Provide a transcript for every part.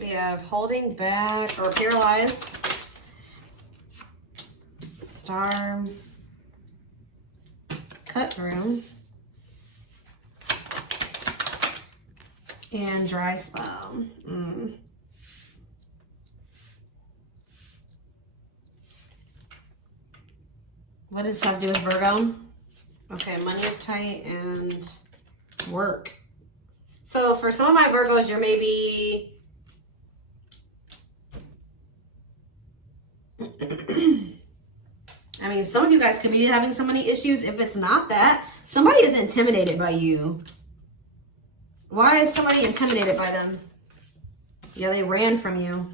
We have holding back or paralyzed, star, cut through, and dry spell. What does this have to do with Virgo? Okay, money is tight and work. So for some of my Virgos, you're maybe I mean, some of you guys could be having so many issues. If it's not that, somebody is intimidated by you. Why is somebody intimidated by them? Yeah, they ran from you.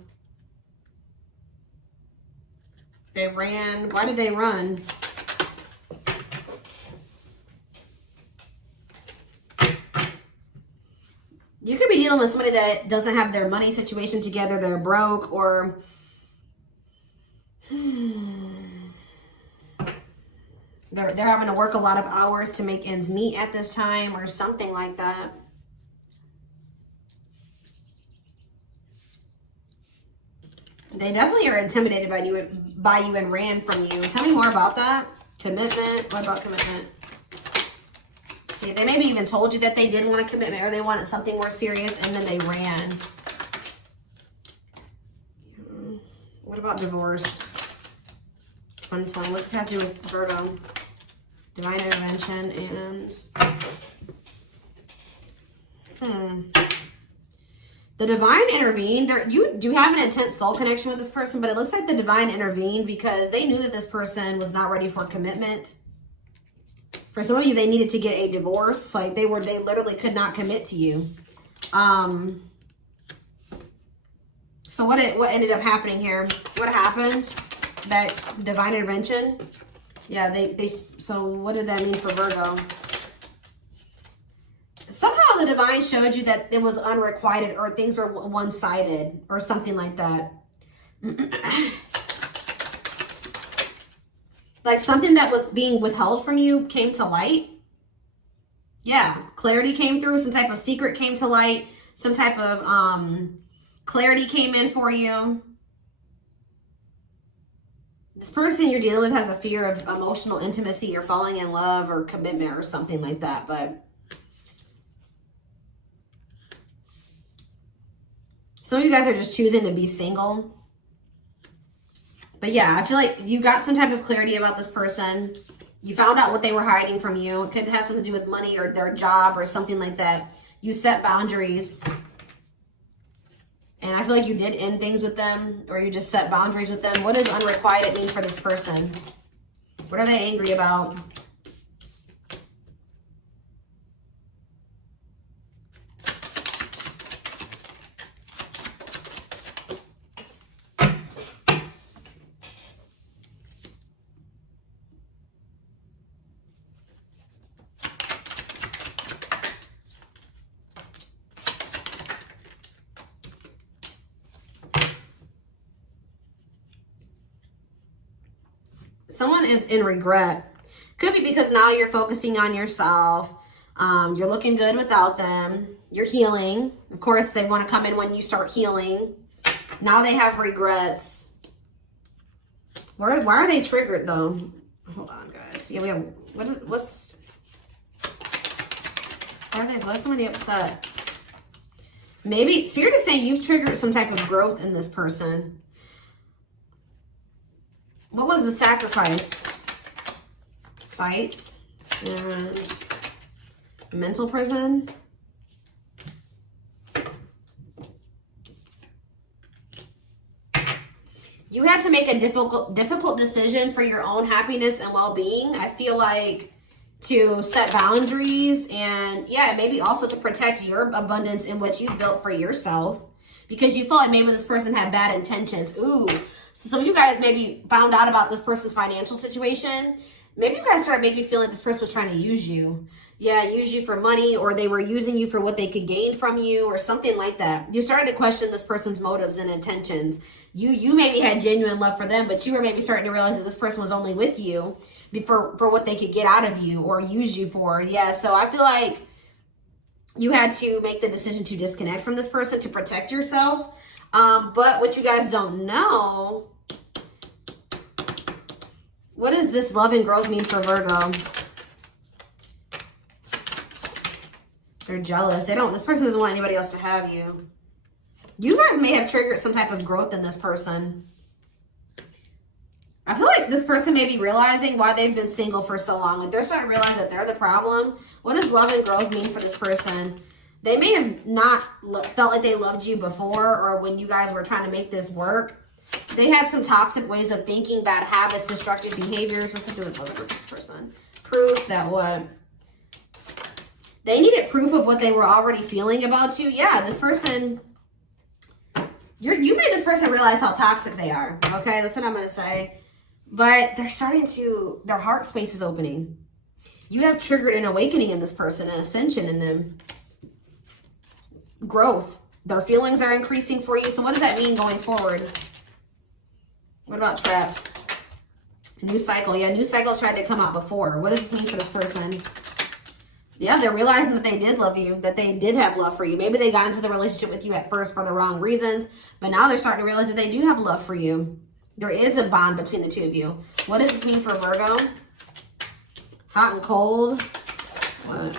They ran. Why did they run? You could be dealing with somebody that doesn't have their money situation together. They're broke, or they're having to work a lot of hours to make ends meet at this time, or something like that. They definitely are intimidated by you and ran from you. Tell me more about that. Commitment. What about commitment? See, they maybe even told you that they did want a commitment or they wanted something more serious, and then they ran. What about divorce? Fun. What's this have to do with Virgo? Divine intervention and... The divine intervened. You do have an intense soul connection with this person, but it looks like the divine intervened because they knew that this person was not ready for commitment. For some of you, they needed to get a divorce. Like they literally could not commit to you. So what ended up happening here? What happened? That divine intervention? Yeah, so what did that mean for Virgo? Somehow the divine showed you that it was unrequited or things were one-sided or something like that. Like something that was being withheld from you came to light. Yeah, clarity came through. Some type of secret came to light. Some type of clarity came in for you. This person you're dealing with has a fear of emotional intimacy or falling in love or commitment or something like that, but... Some of you guys are just choosing to be single. But yeah, I feel like you got some type of clarity about this person. You found out what they were hiding from you. It could have something to do with money or their job or something like that. You set boundaries. And I feel like you did end things with them, or you just set boundaries with them. What does unrequited mean for this person? What are they angry about? Someone is in regret. Could be because now you're focusing on yourself. You're looking good without them. You're healing. Of course, they want to come in when you start healing. Now they have regrets. Why are they triggered though? Hold on, guys. Yeah, we have, what's somebody upset? Maybe Spirit is saying you've triggered some type of growth in this person. What was the sacrifice? Fights and mental prison. You had to make a difficult decision for your own happiness and well-being. I feel like to set boundaries and yeah, maybe also to protect your abundance in what you built for yourself, because you felt like maybe this person had bad intentions. Ooh. So some of you guys maybe found out about this person's financial situation. Maybe you guys started making me feel like this person was trying to use you. Yeah, use you for money, or they were using you for what they could gain from you or something like that. You started to question this person's motives and intentions. You maybe had genuine love for them, but you were maybe starting to realize that this person was only with you for what they could get out of you or use you for. Yeah, so I feel like you had to make the decision to disconnect from this person to protect yourself. But what you guys don't know, what does this love and growth mean for Virgo? They're jealous. This person doesn't want anybody else to have you. You guys may have triggered some type of growth in this person. I feel like this person may be realizing why they've been single for so long. Like they're starting to realize that they're the problem. What does love and growth mean for this person? They may have not felt like they loved you before, or when you guys were trying to make this work. They had some toxic ways of thinking, bad habits, destructive behaviors. What's it doing with this person? Proof that what? They needed proof of what they were already feeling about you. Yeah, this person, you made this person realize how toxic they are. Okay, that's what I'm going to say. But they're starting to, their heart space is opening. You have triggered an awakening in this person, an ascension in them. Growth. Their feelings are increasing for you. So what does that mean going forward? What about trapped? New cycle. Yeah, new cycle tried to come out before. What does this mean for this person? Yeah, they're realizing that they did love you, that they did have love for you. Maybe they got into the relationship with you at first for the wrong reasons, but now they're starting to realize that they do have love for you. There is a bond between the two of you. What does this mean for Virgo? Hot and cold. What?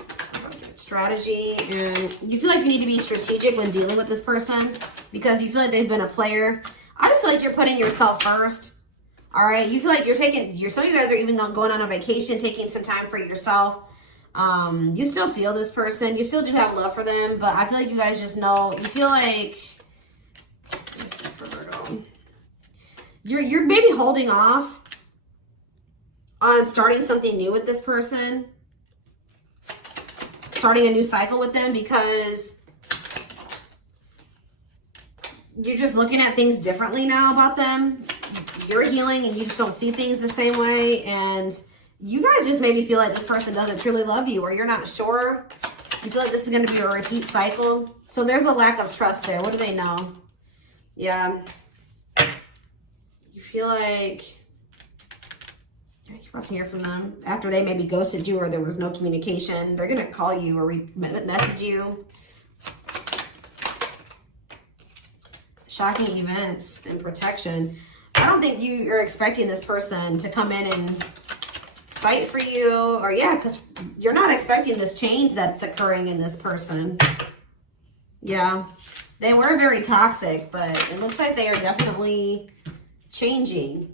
Strategy. And you feel like you need to be strategic when dealing with this person because you feel like they've been a player. I just feel like you're putting yourself first. All right. You feel like you're taking, some of you guys are even going on a vacation, taking some time for yourself. You still feel this person. You still do have love for them, but I feel like you guys just know, you feel like, let's see for Virgo. You're maybe holding off on starting something new with this person, starting a new cycle with them because you're just looking at things differently now about them. You're healing and you just don't see things the same way. And you guys just maybe feel like this person doesn't truly love you, or you're not sure. You feel like this is going to be a repeat cycle. So there's a lack of trust there. What do they know? Yeah. You feel like you're about to hear from them after they maybe ghosted you or there was no communication. They're going to call you or message you. Shocking events and protection. I don't think you're expecting this person to come in and fight for you, or yeah, because you're not expecting this change that's occurring in this person. Yeah, they were very toxic, but it looks like they are definitely changing.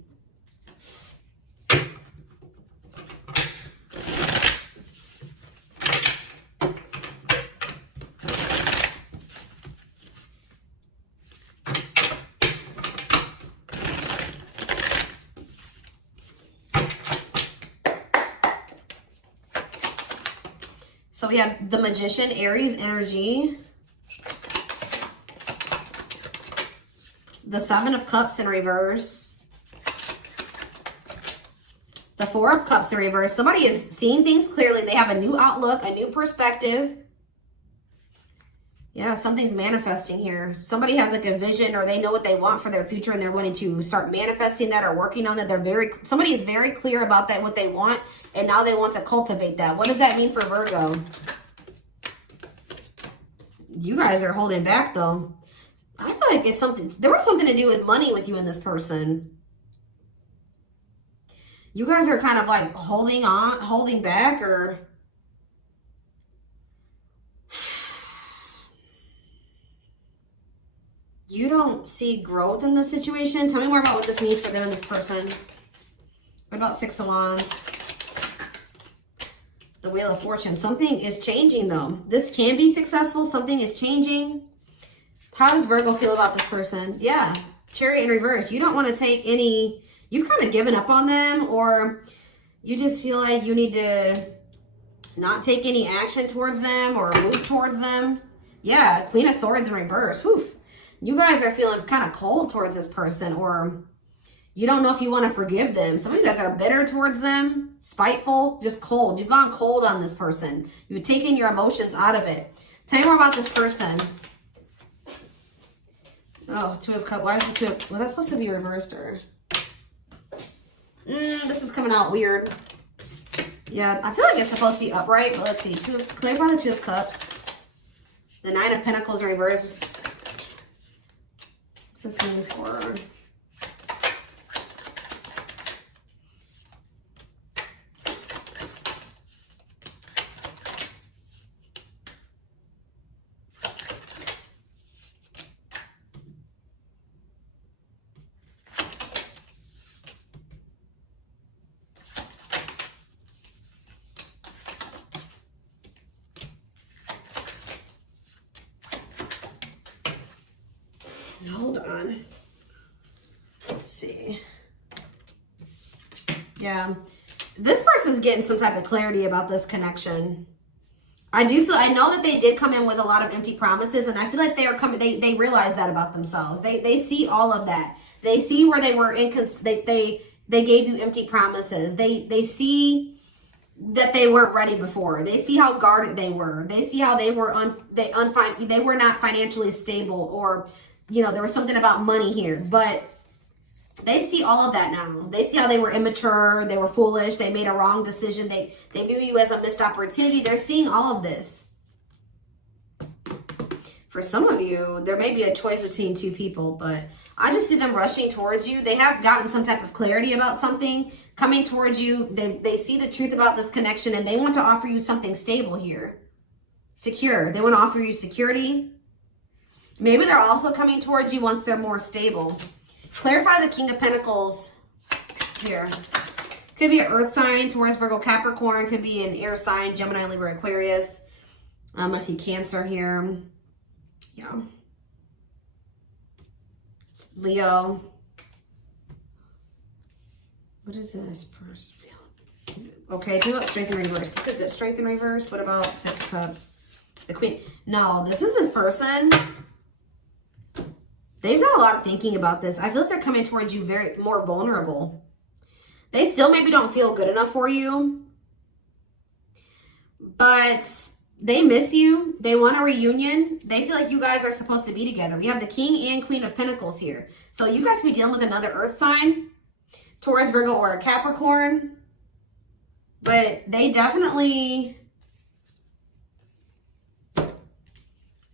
So we have the Magician, Aries energy. The Seven of Cups in reverse. The Four of Cups in reverse. Somebody is seeing things clearly. They have a new outlook, a new perspective. Yeah, something's manifesting here. Somebody has like a vision, or they know what they want for their future and they're wanting to start manifesting that or working on that. Somebody is very clear about that, what they want, and now they want to cultivate that. What does that mean for Virgo? You guys are holding back though. I feel like it's something, there was something to do with money with you and this person. You guys are kind of like holding back, or you don't see growth in this situation. Tell me more about what this means for them and this person. What about Six of Wands? The Wheel of Fortune. Something is changing though. This can be successful. Something is changing. How does Virgo feel about this person? Yeah. Chariot in reverse. You don't want to take any, you've kind of given up on them, or you just feel like you need to not take any action towards them or move towards them. Yeah. Queen of Swords in reverse. Whew. You guys are feeling kind of cold towards this person, or you don't know if you want to forgive them. Some of you guys are bitter towards them, spiteful, just cold. You've gone cold on this person. You've taken your emotions out of it. Tell me more about this person. Oh, Two of Cups. Why is the Two of, was that supposed to be reversed, or? This is coming out weird. Yeah, I feel like it's supposed to be upright, but let's see. Clarify the Two of Cups. The Nine of Pentacles in reverse. this mean for? Hold on. Let's see. Yeah. This person's getting some type of clarity about this connection. I know that they did come in with a lot of empty promises, and I feel like they realize that about themselves. They see all of that. They see where they were they gave you empty promises. They see that they weren't ready before. They see how guarded they were. They see how they were they were not financially stable, or you know, there was something about money here, but they see all of that now. They see how they were immature, they were foolish, they made a wrong decision, they view you as a missed opportunity. They're seeing all of this. For some of you, there may be a choice between two people, but I just see them rushing towards you. They have gotten some type of clarity about something coming towards you. They see the truth about this connection, and they want to offer you something stable here. Secure. They want to offer you security. Maybe they're also coming towards you once they're more stable. Clarify the King of Pentacles here. Could be an earth sign, Taurus, Virgo, Capricorn. Could be an air sign, Gemini, Libra, Aquarius. I see Cancer here. Yeah. Leo. What is this person? Okay, do about Strength in Reverse. Is it good Strength in Reverse? What about Six of Cups? The Queen. No, this is this person. They've done a lot of thinking about this. I feel like they're coming towards you more vulnerable. They still maybe don't feel good enough for you, but they miss you. They want a reunion. They feel like you guys are supposed to be together. We have the King and Queen of Pentacles here. So you guys could be dealing with another earth sign, Taurus, Virgo, or a Capricorn. But they definitely...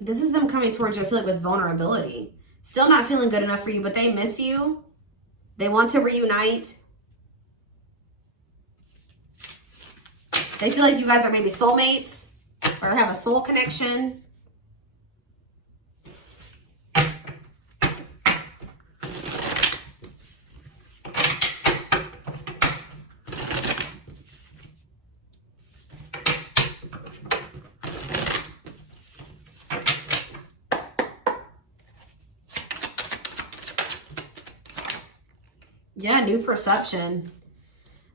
This is them coming towards you, I feel like, with vulnerability. Still not feeling good enough for you, but they miss you. They want to reunite. They feel like you guys are maybe soulmates or have a soul connection. Yeah, new perception.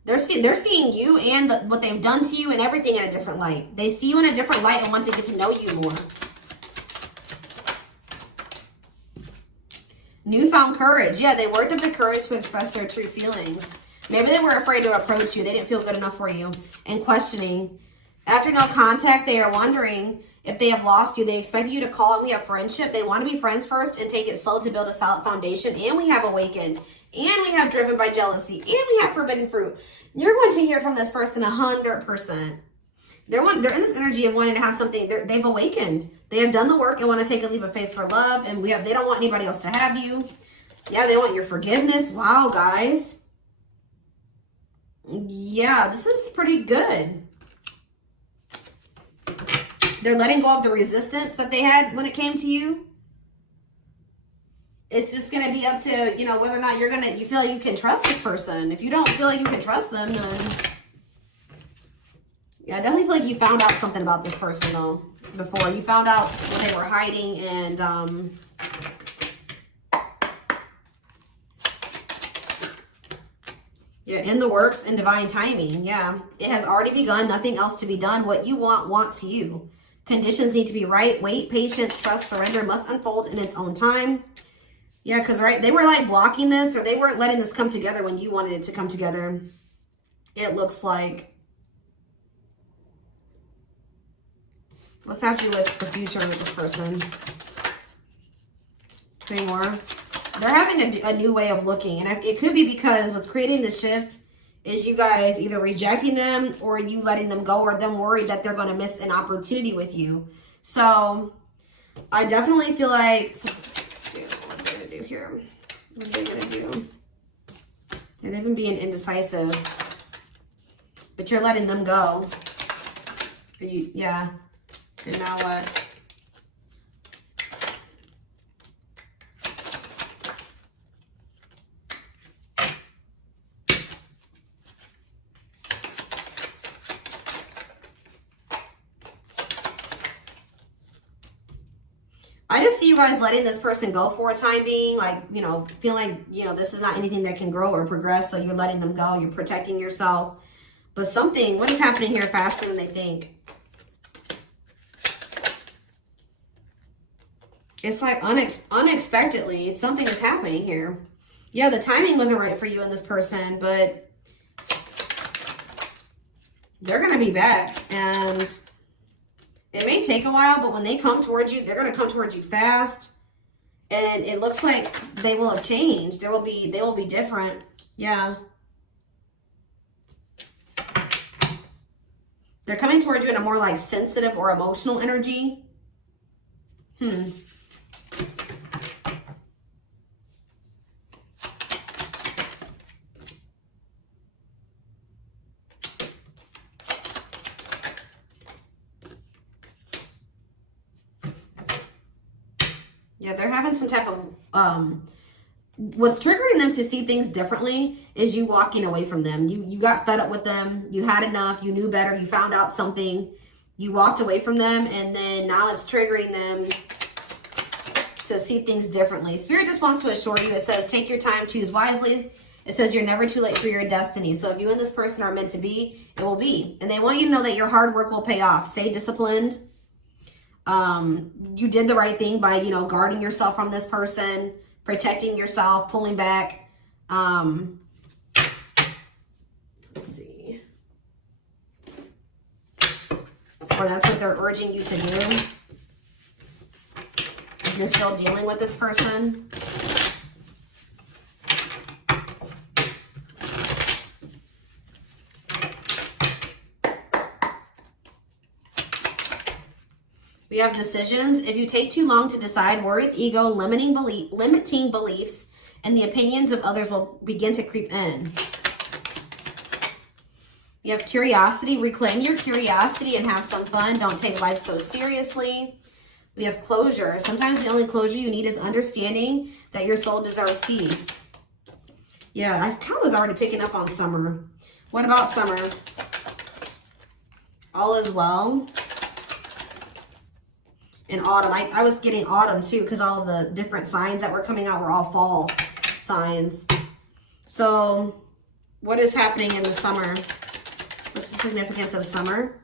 They're seeing you and what they've done to you and everything in a different light. They see you in a different light and want to get to know you more. Newfound courage. Yeah, they worked up the courage to express their true feelings. Maybe they were afraid to approach you. They didn't feel good enough for you. And questioning. After no contact, they are wondering if they have lost you. They expect you to call, and we have friendship. They want to be friends first and take it slow to build a solid foundation. And we have awakened. And we have driven by jealousy. And we have forbidden fruit. You're going to hear from this person 100%. They're in this energy of wanting to have something. They've awakened. They have done the work and want to take a leap of faith for love. And they don't want anybody else to have you. Yeah, they want your forgiveness. Wow, guys. Yeah, this is pretty good. They're letting go of the resistance that they had when it came to you. It's just going to be up to, you know, whether or not you feel like you can trust this person. If you don't feel like you can trust them, then... Yeah, I definitely feel like you found out something about this person, though, before. You found out what they were hiding, and, yeah, in the works and divine timing. Yeah, it has already begun. Nothing else to be done. What you want wants you. Conditions need to be right. Wait, patience, trust, surrender must unfold in its own time. Yeah, because, right, they were, like, blocking this, or they weren't letting this come together when you wanted it to come together. It looks like. What's happening with the future with this person? 3 more. They're having a new way of looking. And it could be because what's creating the shift is you guys either rejecting them or you letting them go, or them worried that they're going to miss an opportunity with you. So I definitely feel like... do here? What are they gonna do? Yeah, they've been being indecisive, but you're letting them go. Are you? Yeah. And now what? I just see you guys letting this person go for a time being, like, you know, feeling like, you know, this is not anything that can grow or progress, so you're letting them go, you're protecting yourself. But something, what is happening here faster than they think? It's like unexpectedly, something is happening here. Yeah, the timing wasn't right for you and this person, but they're going to be back, and it may take a while, but when they come towards you, they're going to come towards you fast. And it looks like they will have changed. They will be different. Yeah. They're coming towards you in a more like sensitive or emotional energy. Yeah, they're having some type of, what's triggering them to see things differently is you walking away from them. You got fed up with them. You had enough. You knew better. You found out something. You walked away from them, and then now it's triggering them to see things differently. Spirit just wants to assure you. It says, take your time, choose wisely. It says you're never too late for your destiny. So if you and this person are meant to be, it will be. And they want you to know that your hard work will pay off. Stay disciplined. You did the right thing by, you know, guarding yourself from this person, protecting yourself, pulling back. Let's see. Or that's what they're urging you to do. If you're still dealing with this person. We have decisions. If you take too long to decide, worries, ego, limiting beliefs, and the opinions of others will begin to creep in. You have curiosity. Reclaim your curiosity and have some fun. Don't take life so seriously. We have closure. Sometimes the only closure you need is understanding that your soul deserves peace. Yeah, I kind of was already picking up on summer. What about summer? All is well. In autumn, I was getting autumn too, because all of the different signs that were coming out were all fall signs. So what is happening in the summer? What's the significance of summer?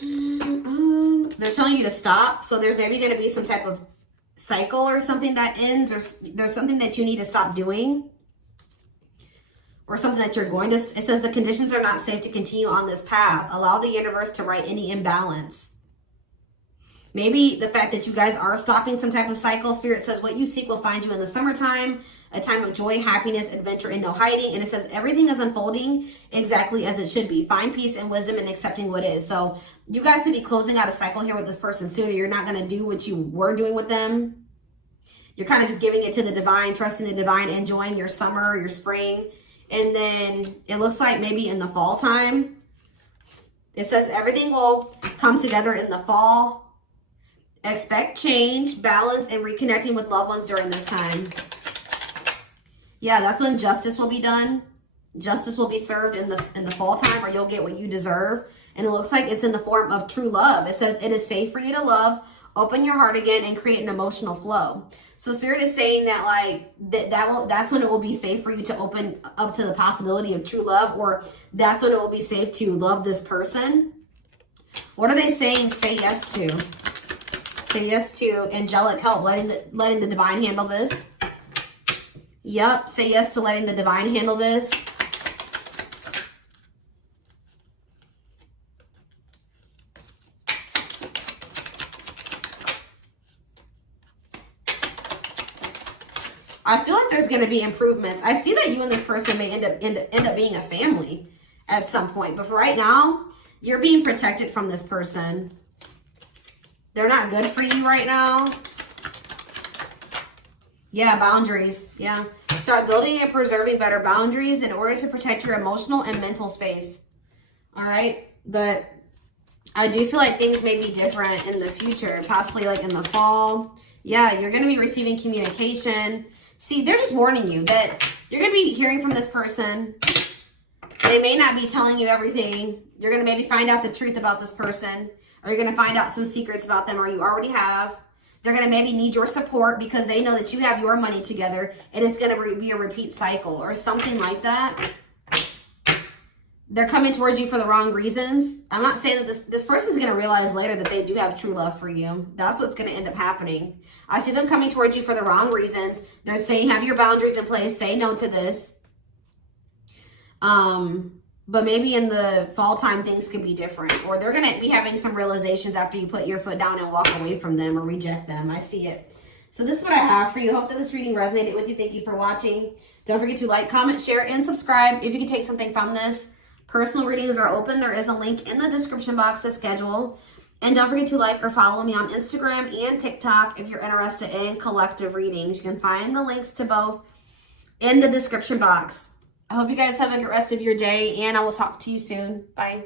They're telling you to stop. So there's maybe going to be some type of cycle or something that ends, or there's something that you need to stop doing. Or something that you're going to, it says the conditions are not safe to continue on this path. Allow the universe to right any imbalance. Maybe the fact that you guys are stopping some type of cycle. Spirit says what you seek will find you in the summertime. A time of joy, happiness, adventure, and no hiding. And it says everything is unfolding exactly as it should be. Find peace and wisdom in accepting what is. So you guys could be closing out a cycle here with this person sooner. You're not going to do what you were doing with them. You're kind of just giving it to the divine, trusting the divine, enjoying your summer, your spring. And then it looks like maybe in the fall time, it says everything will come together in the fall. Expect change, balance, and reconnecting with loved ones during this time. Yeah, that's when justice will be done. Justice will be served in the fall time, or you'll get what you deserve. And it looks like it's in the form of true love. It says it is safe for you to love, open your heart again, and create an emotional flow. So Spirit is saying that like that's when it will be safe for you to open up to the possibility of true love, or that's when it will be safe to love this person. What are they saying? Say yes to. Say yes to angelic help, letting the divine handle this. Yep, say yes to letting the divine handle this. I feel like there's going to be improvements. I see that you and this person may end up being a family at some point. But for right now, you're being protected from this person. They're not good for you right now. Yeah, boundaries. Yeah. Start building and preserving better boundaries in order to protect your emotional and mental space. All right. But I do feel like things may be different in the future, possibly like in the fall. Yeah, you're going to be receiving communication. See, they're just warning you that you're going to be hearing from this person. They may not be telling you everything. You're going to maybe find out the truth about this person. Or you're going to find out some secrets about them, or you already have. They're going to maybe need your support because they know that you have your money together and it's going to be a repeat cycle or something like that. They're coming towards you for the wrong reasons. I'm not saying that this person's going to realize later that they do have true love for you. That's what's going to end up happening. I see them coming towards you for the wrong reasons. They're saying have your boundaries in place. Say no to this. But maybe in the fall time, things could be different. Or they're going to be having some realizations after you put your foot down and walk away from them or reject them. I see it. So this is what I have for you. Hope that this reading resonated with you. Thank you for watching. Don't forget to like, comment, share, and subscribe if you can take something from this. Personal readings are open. There is a link in the description box to schedule. And don't forget to like or follow me on Instagram and TikTok if you're interested in collective readings. You can find the links to both in the description box. I hope you guys have a good rest of your day, and I will talk to you soon. Bye.